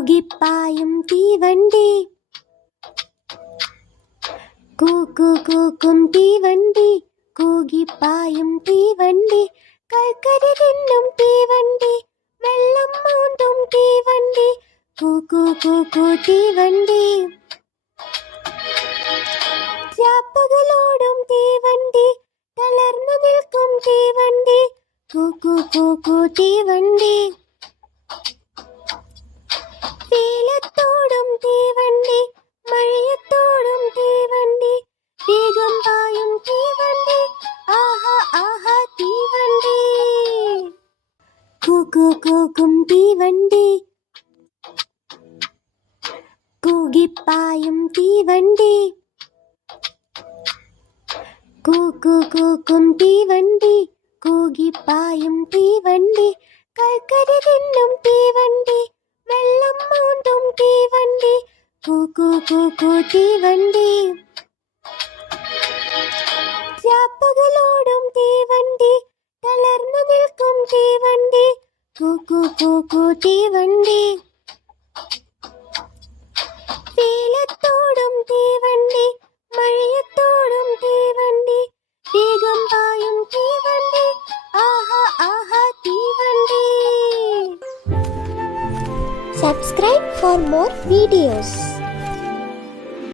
കൂകിപ്പായും തീവണ്ടി, കൂക്കും തീവണ്ടി, കൂകിപ്പായും തീവണ്ടി, കൽക്കരി തിന്നും തീവണ്ടി, വെള്ളം മൂന്നും തീവണ്ടി, കൂക്കു തീവണ്ടി. രാപ്പകലോടും തീവണ്ടി, തളർന്നു നിൽക്കും തീവണ്ടി, കൂക്കു തീവണ്ടി. വെയിലത്തോടും തീവണ്ടി, മഴയത്തോടും തീവണ്ടി, വേഗം പായും തീവണ്ടി, ആഹാ ആഹാ തീവണ്ടി. കൂക്കും തീവണ്ടി, കൂകിപ്പായും തീവണ്ടി, കൂക്കും തീവണ്ടി, കൂകിപ്പായും തീവണ്ടി, കൽക്കരി തിന്നും തീവണ്ടി, വെള്ളം മൂന്നും തീവണ്ടി, കൂക്കു തീവണ്ടി. രാപ്പകലോടും തീവണ്ടി, തളർന്നു നിൽക്കും തീവണ്ടി, കൂക്കു തീവണ്ടി. വെയിലത്തോടും തീവണ്ടി, മഴയത്തോടും തീവണ്ടി, വേഗം പായും തീവണ്ടി, ആഹാ ആഹാ തീവണ്ടി. Subscribe for more videos.